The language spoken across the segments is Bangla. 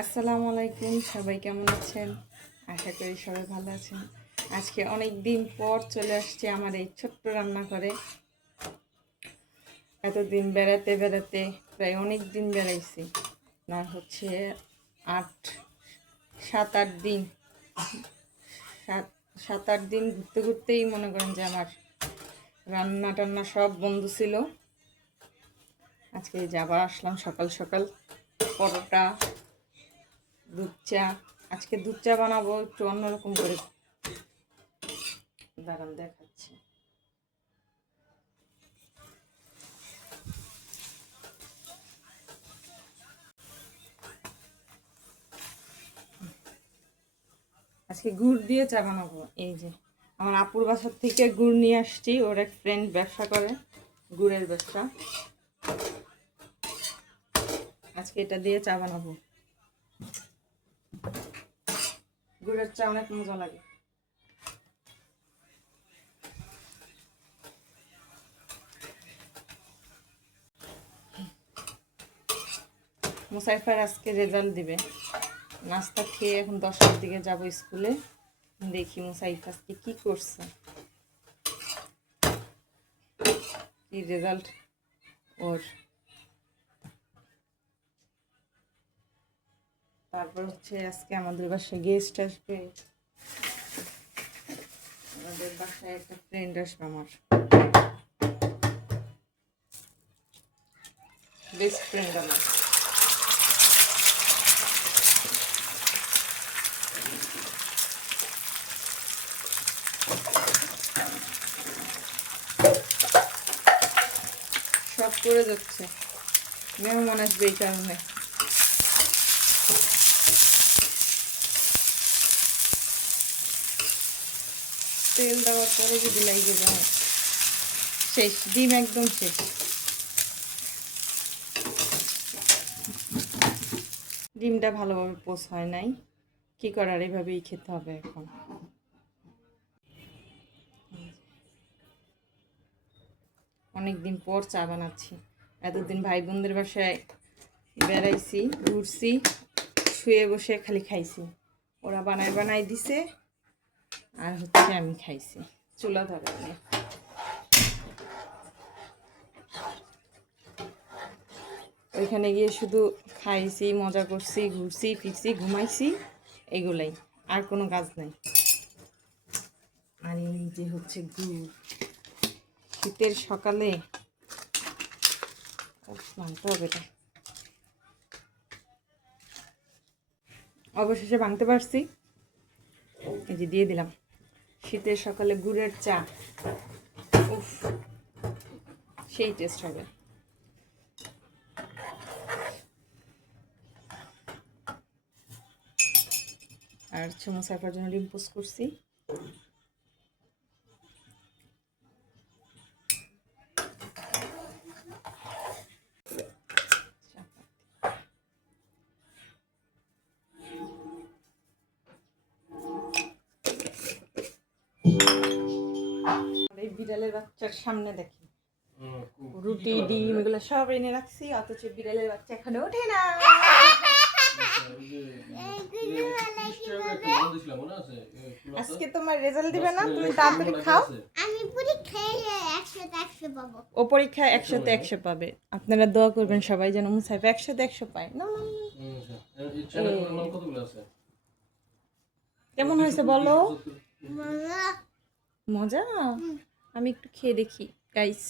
আসসালামু আলাইকুম, সবাই কেমন আছেন? আশা করি সবাই ভালো আছেন। আজকে অনেক দিন পর চলে আসছে আমার এই ছোট্ট রান্না করে এতদিন বেড়াতে বেড়াতে প্রায় অনেক দিন বেড়াইছি, না হচ্ছে আট, সাত, আট দিন। সাত সাত, আট দিন ঘুরতে ঘুরতেই মনে করেন যে আমার রান্না টান্না সব বন্ধ ছিল। আজকে এই যে আবার আসলাম সকাল সকাল, পরোটা দুধ চা। আজকে দুধ চা বানাবো, একটু অন্যরকম করে। দাঁড়ান, দেখাচ্ছি। আজকে গুড় দিয়ে চা বানাবো। এই যে, আমার আপুর বাসার থেকে গুড় নিয়ে আসছি। ওর এক ফ্রেন্ড ব্যবসা করে, গুড়ের ব্যবসা। আজকে এটা দিয়ে চা বানাবো। গুড়ের চা অনেক মজা লাগে। মুসাইফার আজকে রেজাল্ট দিবে। নাস্তা খেয়ে এখন দশটার দিকে যাব স্কুলে। দেখি মুসাইফ আজকে কি করছে। কি রেজাল্ট ওর? তারপর হচ্ছে আজকে আমাদের বাসায় গেস্ট আসবে। আমাদের বাসায় একটা ফ্রেন্ড আসবে আমার। বেস্ট ফ্রেন্ড আমার। সব করে যাচ্ছে। মেহমান আসবে এই কারণে। তেল দেওয়ার পরে যদি লাগিয়ে যায় শেষ, ডিম একদম শেষ। ডিমটা ভালোভাবে পোষ হয় নাই। কি করার, এভাবেই খেতে হবে এখন। অনেক দিন পর চা বানাচ্ছি। এতদিন ভাই বোনদের বাসায় বেড়াইছি, ঘুরছি, শুয়ে বসে খালি খাইছি। ওরা বানায় বানাই দিছে। আর হচ্ছে আমি খাইছি। চুলা ধরে ওইখানে গিয়ে শুধু খাইছি, মজা করছি, ঘুরছি, ফিরছি, ঘুমাইছি, এগুলাই। আর কোনো কাজ নাই। আর এই যে হচ্ছে গুড়। শীতের সকালে মানতে হবে এটা। অবশেষে ভাঙতে পারছি। এই যে দিয়ে দিলাম। শীতের সকালে গুড়ের চা। উফ, সেই টেস্ট হবে। আর চুমো সাইফার জন্য ডিম পোস্ট করছি। এই বিড়ালের বাচ্চার সামনে দেখি। রুটি ডিম এগুলো সব এনে রাখছি অথচ বিড়ালের বাচ্চা এখানে ওঠে না। আজকে তোমার রেজাল্ট দিবে না? তুমি তাড়াতাড়ি খাও। আমি পরীক্ষায় পাবো ও পরীক্ষা একশোতে একশো পাবে। আপনারা দোয়া করবেন সবাই যেন মুসাইফ একশোতে একশো পায়। না না। কেমন হয়েছে বলো? মজা? আমি একটু খেয়ে দেখি গাইস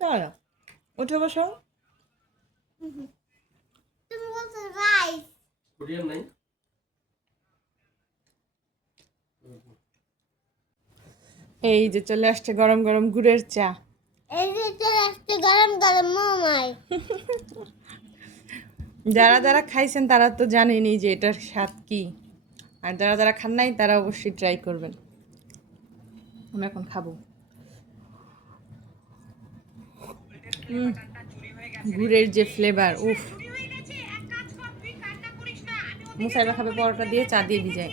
দাঁড়া উঠে বসো। তুমি বলছো রাইস এই যে চলে আসছে গরম গরম গুড়ের চা। এই যে চলে আসছে গরম গরম মোমাই। যারা যারা খাইছেন তারা তো জানেনই যে এটার স্বাদ কি। আর যারা যারা খান নাই, তারা অবশ্যই ট্রাই করবেন। আমি এখন খাব। গুড়ের যে ফ্লেভার উফ। মুসাইবা খাবে পরোটা দিয়ে, চা দিয়ে যায়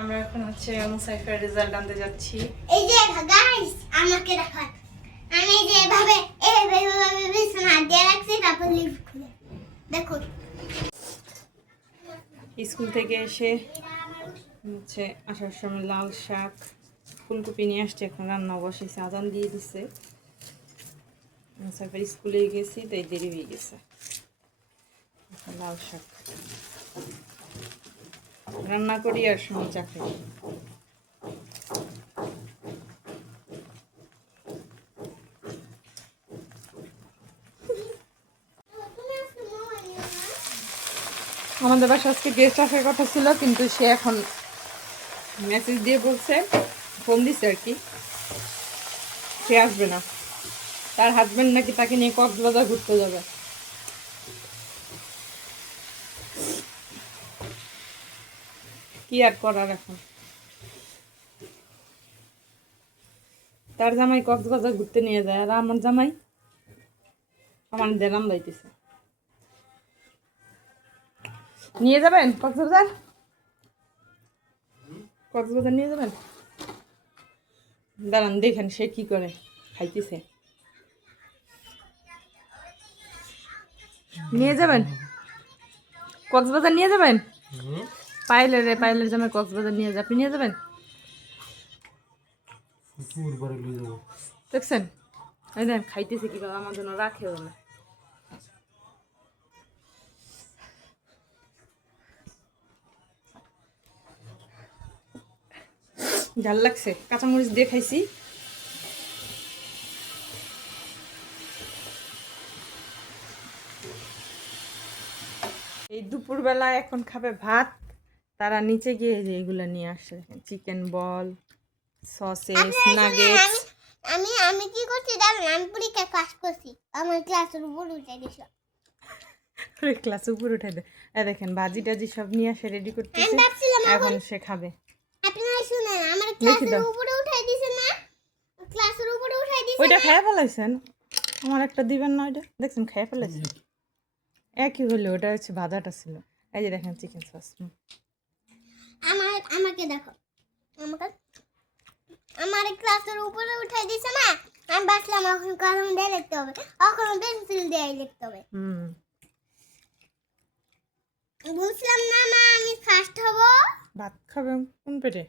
আমরা এখন হচ্ছে মুসাইফের রেজাল্ট আনতে যাচ্ছি। এই যে গাইস আমাকে দেখান আমি যেভাবে এইভাবে বিছানা দিয়ে রাখছি দেখো। স্কুল থেকে এসে হচ্ছে আসার সময় লাল শাক, ফুলকপি নিয়ে আসছে, এখন রান্না বসেছে আজান দিয়ে দিচ্ছে তারপর স্কুলে গেছি তাই দেরি হয়ে গেছে। লাল শাক। রান্না করি আর সময় চা আমাদের বাসা আজকে গেস্ট আসার কথা ছিল, কিন্তু সে এখন মেসেজ দিয়ে বলছে ফোন দিছে আর কি। সে আসবে না। তার হাজবেন্ড নাকি তাকে নিয়ে কক্সবাজার ঘুরতে যাবে। কি আর করার এখন? তার জামাই কক্সবাজার ঘুরতে নিয়ে যায়, আর আমার জামাই আমার দেরাম লাইতেছে নিয়ে যাবেন কক্সবাজার? কক্সবাজার নিয়ে যাবেন? দাঁড়ান দেখেন সে কি করে খাইতেছে। নিয়ে যাবেন? কক্সবাজার নিয়ে যাবেন? পাইলে রে পাইলের জামাই কক্সবাজার নিয়ে যাবে আপনি নিয়ে যাবেন? দেখছেন? এই দেন খাইতেছে কীভাবে আমার জন্য রাখে না। ঝাল লাগছে। কাঁচামরিচ দিয়ে খাইছি। এই দুপুরবেলা এখন খাবে ভাত। তারা নিচে গিয়ে যে এগুলো নিয়ে আসছে চিকেন বল সসেস নাগেটস। আমি আমি কি করছি জানেন? আমি পরীক্ষা পাস করছি। আমার ক্লাসের উপর উঠে দিছিল ক্লাস উপর উঠে দে। দেখেন বাজি টাজি সব নিয়ে আসে রেডি করতেছে। এখন সে খাবে। আপনারা শুনেন আমার ক্লাসের উপরে উঠাই দিছে না। ক্লাসের উপরে উঠাই দিছে ওইটা খেয়ে ফেলাইছেন? আমার একটা দিবেন না ওইটা? দেখছেন খেয়ে ফেলাইছেন? একই হলো ওটা হচ্ছে ভাজাটা ছিল। এই যে দেখেন চিকেন সস আমার আমাকে দেখো। আমাকে আমার ক্লাসের উপরে উঠাই দিছে না আমি ভাবছিলাম এখন কলম দিয়ে লিখতে হবে। এখন পেন্সিল দিয়ে লিখতে হবে। হুম। বুঝলাম না মা আমি ফার্স্ট হব। ভাত খাবে কোন পেটে